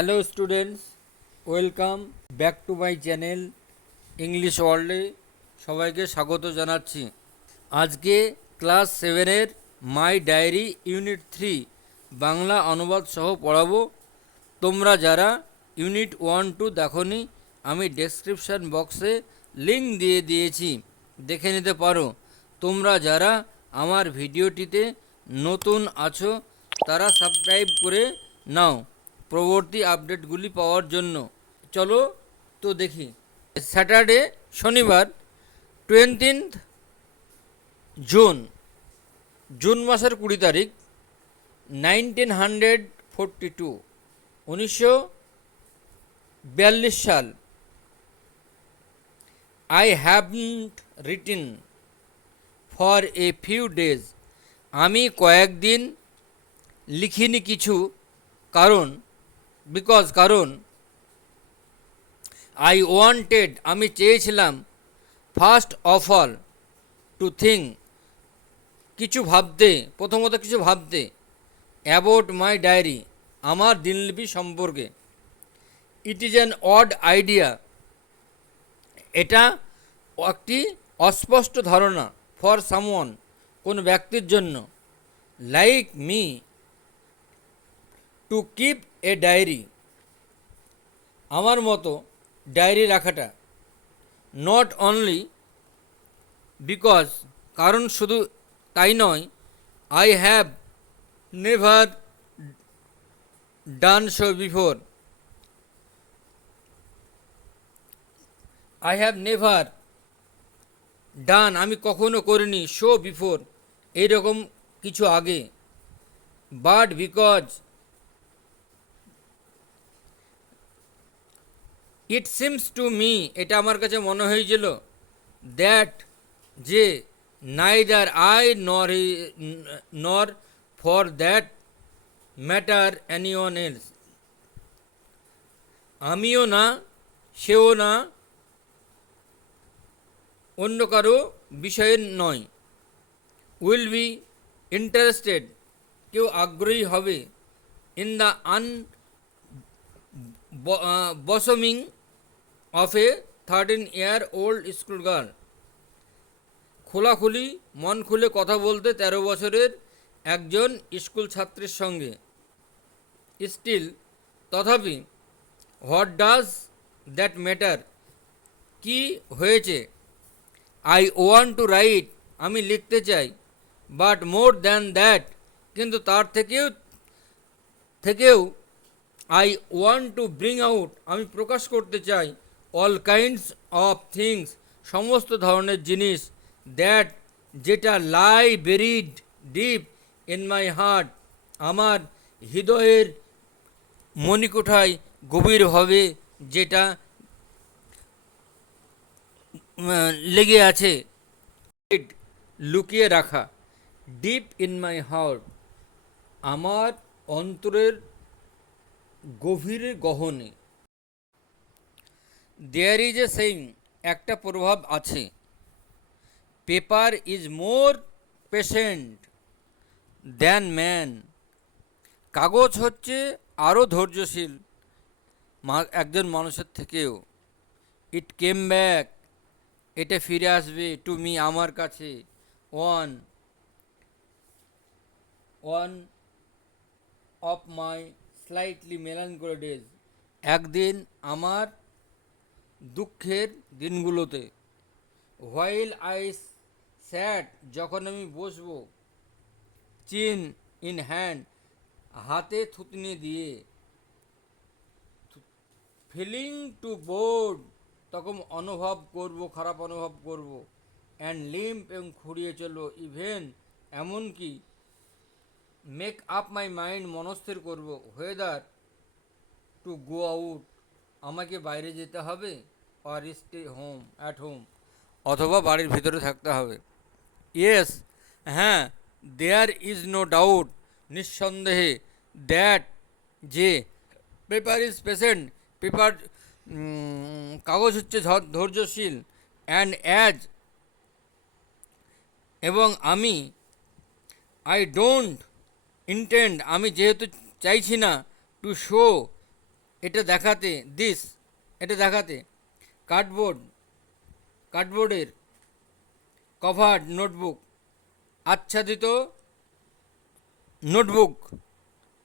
Hello students, welcome back to my channel English ওয়ার্ল্ডে সবাইকে স্বাগত জানাচ্ছি। আজকে ক্লাস 7-এর মাই ডায়েরি ইউনিট 3 বাংলা অনুবাদ সহ পড়াবো। তোমরা যারা ইউনিট 1-2 দেখোনি, আমি ডেসক্রিপশান বক্সে লিঙ্ক দিয়ে দিয়েছি, দেখে নিতে পারো। তোমরা যারা আমার ভিডিওটিতে নতুন আছো তারা সাবস্ক্রাইব করে নাও পরবর্তী আপডেটগুলি পাওয়ার জন্য। চলো তো দেখি। স্যাটারডে শনিবার 20 জুন, জুন মাসের 20 তারিখ 1942, 1942 সাল। I haven't written for a few days. আমি কয়েকদিন লিখিনি কিছু, কারণ কারণ I wanted, আমি চেয়েছিলাম, first of all to think, প্রথমত কিছু ভাবতে, অ্যাবাউট মাই ডায়েরি, আমার দিনলিপি সম্পর্কে। It is an odd idea, এটা একটি অস্পষ্ট ধারণা, ফর সামওয়ান, কোন ব্যক্তির জন্য, like me, to keep a diary, আমার মতো ডায়েরি রাখাটা। নট অনলি বিকজ, কারণ শুধু তাই নয়, I have never done so before, I have never done, আমি কখনো করিনি, শো বিফোর, এইরকম কিছু আগে, but because, it seems to me, এটা আমার কাছে মনে হয়েছিল, দ্যাট, যে, নাইদার আই নর ফর দ্যাট ম্যাটার অ্যানিওন এলস, আমিও না, সেও না, অন্য কারো বিষয়ে নয়, উইল বি ইন্টারেস্টেড, কেউ আগ্রহী হবে, in the bosoming of a 13-year-old school girl, খোলাখুলি, মন খুলে কথা বলতে 13 বছরের একজন স্কুল ছাত্রীর সঙ্গে। স্টিল, তথাপি, হোয়াট ডাজ দ্যাট ম্যাটার, কি হয়েছে, আই ওয়ান্ট টু রাইট, আমি লিখতে চাই, বাট মোর দ্যান দ্যাট, কিন্তু তার থেকেও I want to bring out, আমি প্রকাশ করতে চাই, অল কাইন্ডস অফ থিংস, সমস্ত ধরনের জিনিস, দ্যাট, যেটা, lie buried deep in my heart, আমার হৃদয়ের মণিকোঠায় গভীরভাবে যেটা লেগে আছে, লুকিয়ে রাখা, ডিপ ইন মাই হার্ট, আমার অন্তরের গভীরে গহনে। দেয়ার ইজ এ সেইং, একটা প্রভাব আছে, paper is more patient than man, কাগজ হচ্ছে আরও ধৈর্যশীল একজন মানুষের থেকেও। ইট কেম ব্যাক, এটা ফিরে আসবে, টু মি, আমার কাছে, one of my slightly melancholy days, একদিন আমার দুঃখের দিনগুলোতে, হোয়াইল আই স্যাট, যখন আমি বসবো, চিন ইন হ্যান্ড, হাতে থুতনি দিয়ে, ফিলিং টু বোর্ড, তখন খারাপ অনুভব করব, অ্যান্ড লিম্প, এবং খুঁড়িয়ে চলবো, ইভেন, এমনকি, মেক আপ মাই মাইন্ড, মনস্থির করব, হোয়েদার টু গো আউট, আমাকে বাইরে যেতে হবে, অর স্টে অ্যাট হোম, অথবা বাড়ির ভিতরে থাকতে হবে। ইয়েস, হ্যাঁ, দেয়ার ইজ নো ডাউট, নিঃসন্দেহে, দ্যাট, যে, পেপার ইজ পেশেন্ট, পেপার, কাগজ হচ্ছে ধৈর্যশীল, অ্যান্ড অ্যাজ, এবং আমি, আই ডোন্ট ইন্টেন্ড, আমি যেহেতু চাইছি না, টু শো, এটা দেখাতে, দিস এটা দেখাতে, কার্ডবোর্ডের কভার্ড নোটবুক, আচ্ছাদিত notebook,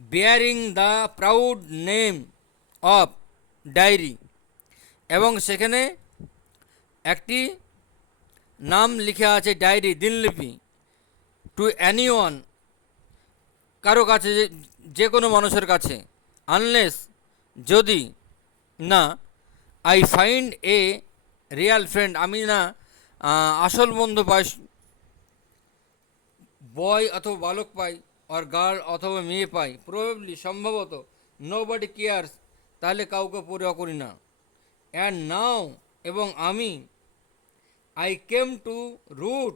bearing the proud name of diary, এবং সেখানে একটি নাম লিখে আছে ডায়েরি, দিনলিপি, টু অ্যানিওয়ান, কারো কাছে, যে কোনো মানুষের কাছে, আনলেস, যদি না, I find a Real friend, আমি না আসল বন্ধু পাই, বয় অথবা বালক পাই, আর গার্ল অথবা মেয়ে পাই, প্রবাবলি সম্ভবত, নো বডি কেয়ার্স, তাহলে কাউকে পরোয়া করি না, অ্যান্ড নাও, এবং আমি, I came to root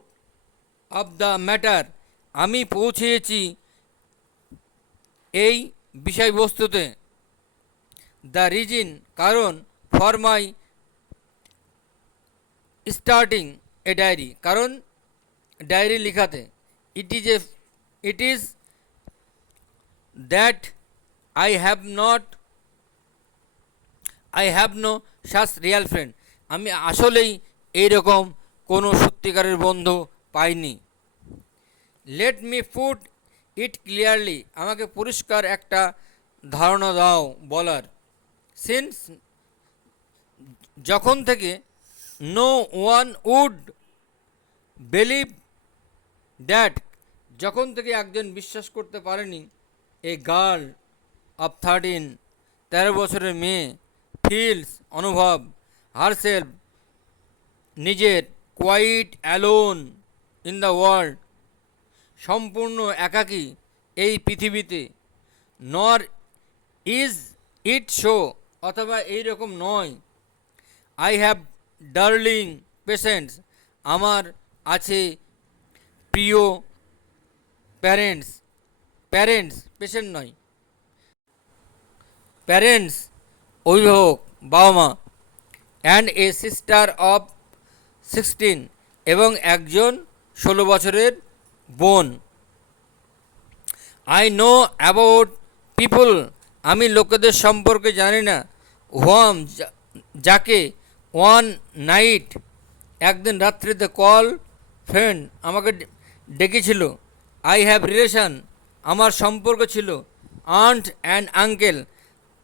of the matter, আমি পৌঁছেছি এই বিষয়বস্তুতে, দ্য রিজন, কারণ, for my starting a diary, কারণ ডায়েরি লিখাতে, it is that I have no such real friend, আমি আসলেই এইরকম কোনো সত্যিকারের বন্ধু পাইনি। Let me put it clearly, আমাকে পরিষ্কার একটা ধারণা দাও বলার, সিন্স, যখন থেকে, no one would believe that, যখন থেকে একজন বিশ্বাস করতে পারেনি, এ গার্ল অফ 13 বছরের মেয়ে, ফিলস, অনুভব, হারসেলফ, নিজের, quite alone in the world, সম্পূর্ণ একাকী এই পৃথিবীতে, নর ইজ ইট শো, অথবা এইরকম নয়, আই হ্যাভ ডার্লিং পেশেন্টস, আমার আছে প্রিয় প্যারেন্টস, পেশেন্ট নয়, প্যারেন্টস, অভিভাবক, বাবা মা, অ্যান্ড এ সিস্টার অফ 16, এবং একজন 16 বছরের বোন। আই নো অ্যাবাউট পিপল, আমি লোকেদের সম্পর্কে জানি না, হোয়াম, যাকে, ওয়ান নাইট, একদিন রাত্রিতে, কল ফ্রেন্ড, আমাকে ডেকেছিল, আই হ্যাভ রিলেশন, আমার সম্পর্ক ছিল, আন্ট অ্যান্ড আঙ্কেল,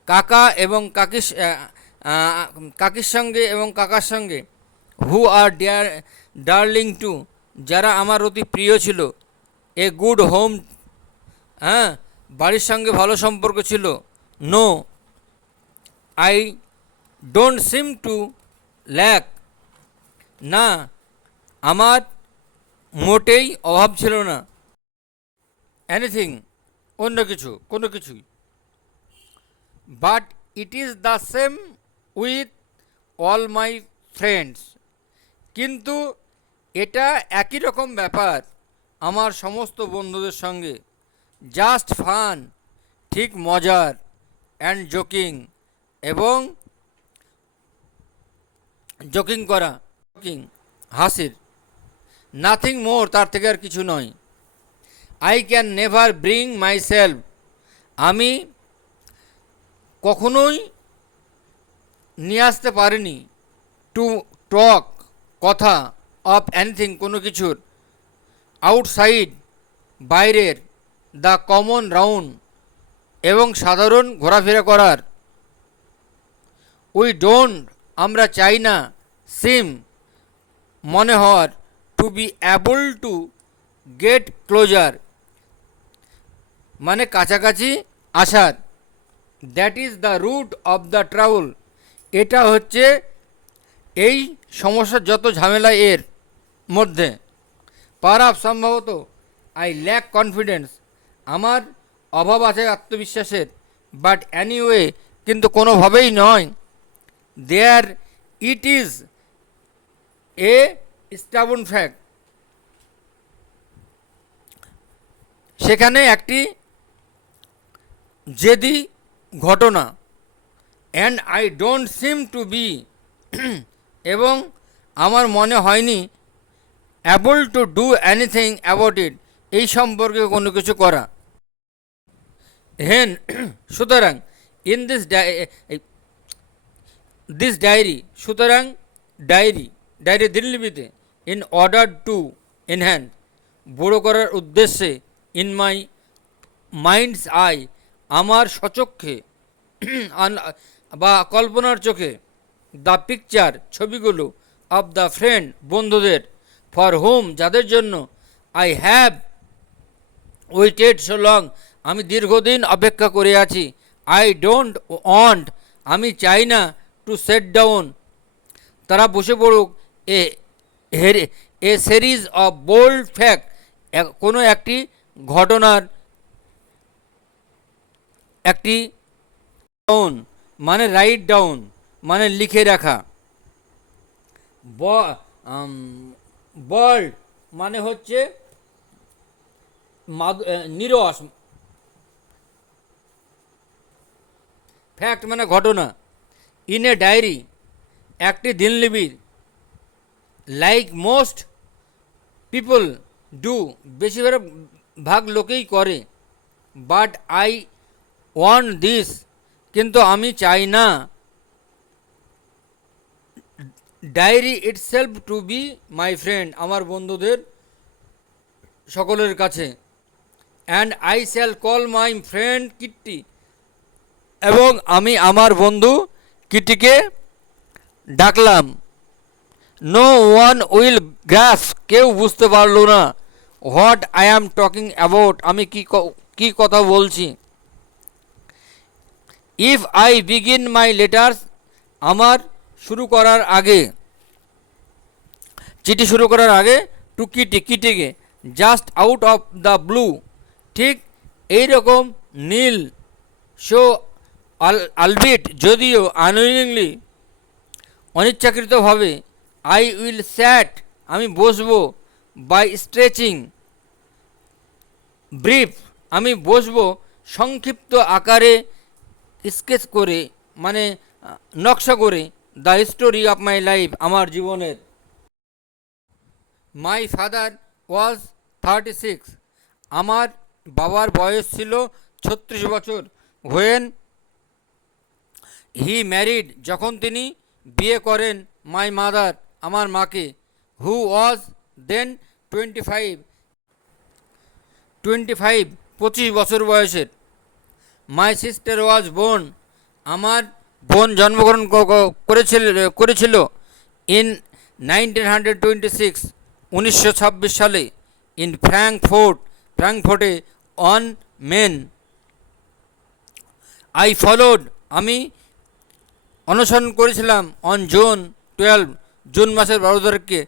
কাকা এবং কাকির সঙ্গে এবং কাকার সঙ্গে, হু আর ডার্লিং টু, যারা আমার অতি প্রিয় ছিল, এ গুড হোম, হ্যাঁ, বাড়ির সঙ্গে ভালো সম্পর্ক ছিল, no, I don't seem to lack, না, আমার মোটেই অভাব ছিল না, এনিথিং, অন্য কিছু, কোনো কিছুই, but it is the same with all my friends, কিন্তু এটা একই রকম ব্যাপার আমার সমস্ত বন্ধুদের সঙ্গে, জাস্ট ফান, ঠিক মজার, অ্যান্ড জোকিং, এবং জোকিং করা, হাসির, নাথিং মোর, তার থেকে আর কিছু নয়। I can never bring my self, আমি কখনোই নিয়ে আসতে পারিনি, টু টক, কথা, অফ এনিথিং, কোনো কিছুর, আউটসাইড, বাইরের, দ্য কমন রাউন্ড, এবং সাধারণ ঘোরাফেরা করার, উই ডোন্ট, আমরা চাই না, সিম, মনে হওয়ার, to be able to get closer, মানে কাছাকাছি আসার, that is the root of the travel, এটা হচ্ছে এই সমস্যার যত ঝামেলা এর মধ্যে, পারাপ, সম্ভবত, আই ল্যাক কনফিডেন্স, আমার অভাব আছে আত্মবিশ্বাসের, বাট অ্যানিওয়ে, কিন্তু কোনোভাবেই নয়, দেয়ার ইট ইজ এ স্টাবন ফ্যাক্ট, সেখানে একটি জেদি ঘটনা, and I don't seem to be, এবং আমার মনে হয়নি, able to do anything about it, এই সম্পর্কে কোনো কিছু করা, হেন, সুতরাং, ইন দিস ডায়েরি, সুতরাং ডায়েরি দিনলিপিতে, ইন অর্ডার টু এনহ্যান্স, বড়ো করার উদ্দেশ্যে, ইন মাই মাইন্ডস আই, আমার সচক্ষে বা কল্পনার চোখে, দ্য পিকচার, ছবিগুলো, অফ দ্য ফ্রেন্ড, বন্ধুদের, ফর হোম, যাদের জন্য, I have waited so long, আমি দীর্ঘদিন অপেক্ষা করে আছি, আই ডোন্ট ওয়ান্ট, আমি চাই না, টু সেট ডাউন, তারা বসে পড়ুক, এ এ সিরিজ অফ বোল্ড ফ্যাক্ট, কোনো একটি ঘটনার একটি ডাউন মানে রাইট ডাউন মানে লিখে রাখা, বল্ড মানে হচ্ছে নিরস, ফ্যাক্ট মানে ঘটনা, ইন এ ডায়েরি, একটি দিনলিপির, লাইক মোস্ট পিপল ডু, বেশিরভাগ ভাগ লোকেই করে, বাট আই ওয়ান্ট দিস, কিন্তু আমি চাই না, diary itself to be my friend, আমার বন্ধুদের সকলের কাছে, and I shall call my friend Kitty, এবং আমি আমার বন্ধু কিটিকে ডাকলাম, নো ওয়ান উইল গ্রাস, কেউ বুঝতে পারলো না, what I am talking about, আমি কি কথা বলছি, if I begin my letters, আমার শুরু করার আগে, চিঠি শুরু করার আগে, টু কিটিকে, just out of the blue, ঠিক এইরকম নীল, শো আলবিট, যদিও, আনউইলিংলি, অনিচ্ছাকৃতভাবে, আই উইল স্যাট, আমি বসবো, বাই স্ট্রেচিং, ব্রিফ, আমি বসবো সংক্ষিপ্ত আকারে, স্কেচ করে মানে নকশা করে, the history of my life, আমার জীবনের, মাই ফাদার ওয়াজ 36, আমার বাবার বয়স ছিল 36 বছর, হোয়েন হি ম্যারিড, যখন তিনি বিয়ে করেন, মাই মাদার, আমার মাকে, হু ওয়াজ দেন 25, 25 বছর বয়সের, মাই সিস্টার ওয়াজ বোর্ন, আমার বোন জন্মগ্রহণ করেছিল, ইন 1926, 1926 সালে, ইন ফ্র্যাঙ্কফোর্টে, অন মেন, আই ফলোড, আমি অনুসরণ করেছিলাম, অন জুন 12, জুন মাসের 12 তারিখে,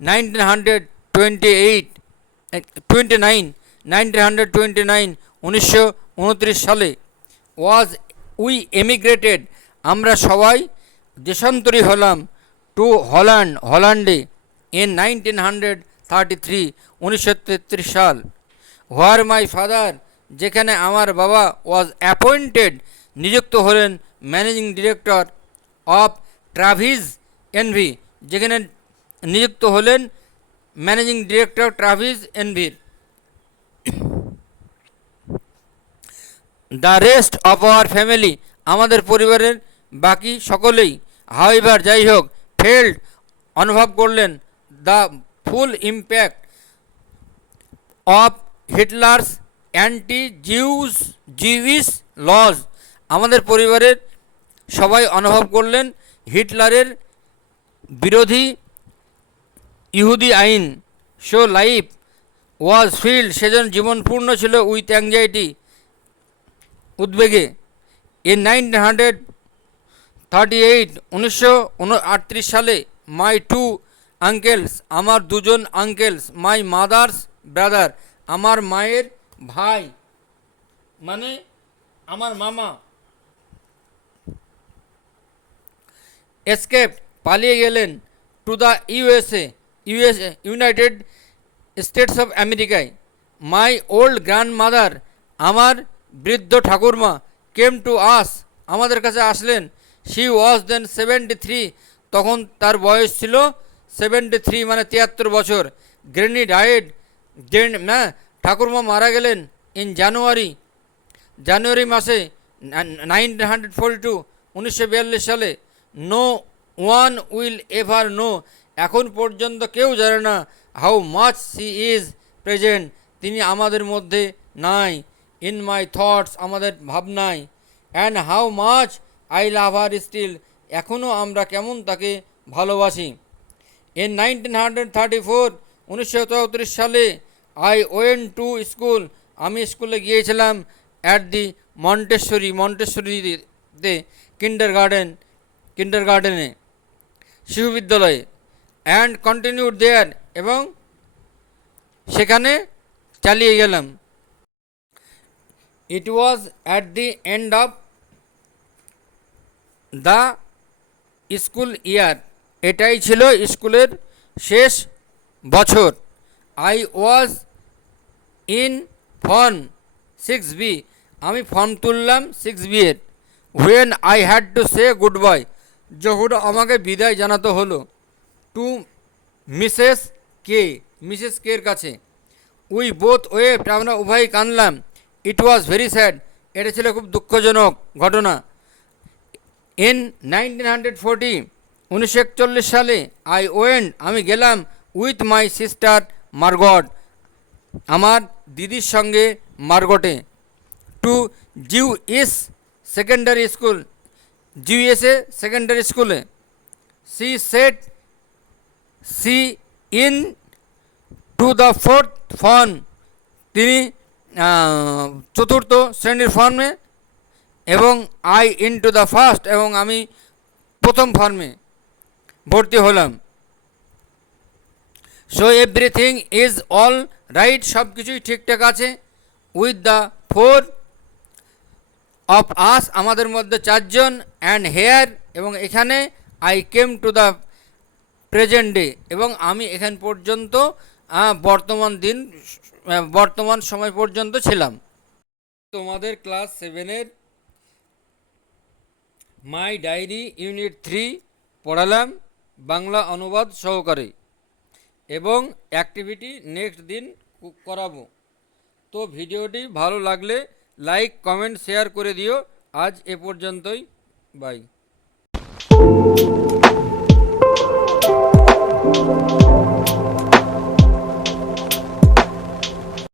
1929, 1929 সালে, ওয়াজ উই এমিগ্রেটেড, আমরা সবাই দেশান্তরী হলাম, টু হল্যান্ডে, ইন 1933, 1933 সাল, হোয়ার মাই ফাদার, যেখানে আমার বাবা, ওয়াজ অ্যাপয়েন্টেড, নিযুক্ত হলেন, managing director of Travies NV, যেখানে নিযুক্ত হলেন ম্যানেজিং ডিরেক্টর ট্রাভিস এনভির, the rest of our family, আমাদের পরিবারের বাকি সকলেই, হাউএভার, যাই হোক, ফেল্ড, অনুভব করলেন, the full impact of Hitler's Jewish laws, আমাদের পরিবারের সবাই অনুভব করলেন হিটলারের বিরোধী ইহুদি আইন, সো লাইফ ওয়াজ ফিল্ড, সেজন্য জীবন পূর্ণ ছিল, উইথ অ্যাংজাইটি, উদ্বেগে, ইন 1938, 1938 সালে, মাই টু আঙ্কেলস, আমার দুজন আঙ্কেলস, মাই মাদার্স ব্রাদার, আমার মায়ের ভাই মানে আমার মামা, এসকেপ, পালিয়ে গেলেন, to the United states of আমেরিকায়, মাই ওল্ড গ্র্যান্ডমাদার, আমার বৃদ্ধ ঠাকুরমা, কেম টু আস, আমাদের কাছে আসলেন, শি ওয়াজ দেন 73, তখন তার বয়স ছিল 73 মানে 73 বছর, গ্রেনি ডায়েড, ঠাকুরমা মারা গেলেন, ইন জানুয়ারি মাসে, 1942 1942 সালে, no one will ever know, এখন পর্যন্ত কেউ জানে না, how much she is present, তিনি আমাদের মধ্যে নাই, ইন মাই থটস, আমাদের ভাবনায়, and how much I love her still, এখনও আমরা কেমন তাকে ভালোবাসি। ইন 1934 1934 সালে, আই ওয়েন্ট টু স্কুল, আমি স্কুলে গিয়েছিলাম, অ্যাট দি মন্টেশ্বরীতে কিন্ডারগার্ডেনে, শিশু বিদ্যালয়ে, অ্যান্ড কন্টিনিউড দেয়ার, এবং সেখানে চালিয়ে গেলাম। It was at the end of the school year, এটাই ছিল স্কুলের শেষ বছর। I was in form 6B, আমি ফর্ম তুললাম 6B এর। When I had to say good bye, যখন আমাকে বিদায় জানাতে হলো, টু মিসেস কের কাছে। উই বোথ ওয়েপ্ট, আমরা উভয়ই কাঁদলাম। ইট ওয়াজ ভেরি স্যাড, এটা ছিল খুব দুঃখজনক ঘটনা। ইন 1940 1941 সালে, আই ওয়েন্ট, আমি গেলাম, উইথ মাই সিস্টার মার্গট, আমার দিদির সঙ্গে মার্গটে, টু জিউএস সেকেন্ডারি স্কুল, জিউএসএ সেকেন্ডারি স্কুলে। She set she into the fourth form, তিনি চতুর্থ শ্রেণীর ফর্মে, এবং I into the first, এবং আমি প্রথম ফর্মে ভর্তি হলাম। So everything is all right, সব কিছুই ঠিকঠাক আছে। With the four of us, আমাদের মধ্যে চারজন, অ্যান্ড হেয়ার, এবং এখানে, I came to the present day, এবং আমি এখান পর্যন্ত বর্তমান সময় পর্যন্ত ছিলাম। তোমাদের ক্লাস 7-এর মাই ডায়েরি ইউনিট 3 পড়ালাম বাংলা অনুবাদ সহকারে, এবং অ্যাক্টিভিটি নেক্সট দিন করাবো। তো ভিডিওটি ভালো লাগলে লাইক কমেন্ট শেয়ার করে দিও। আজ এ পর্যন্তই, বাই।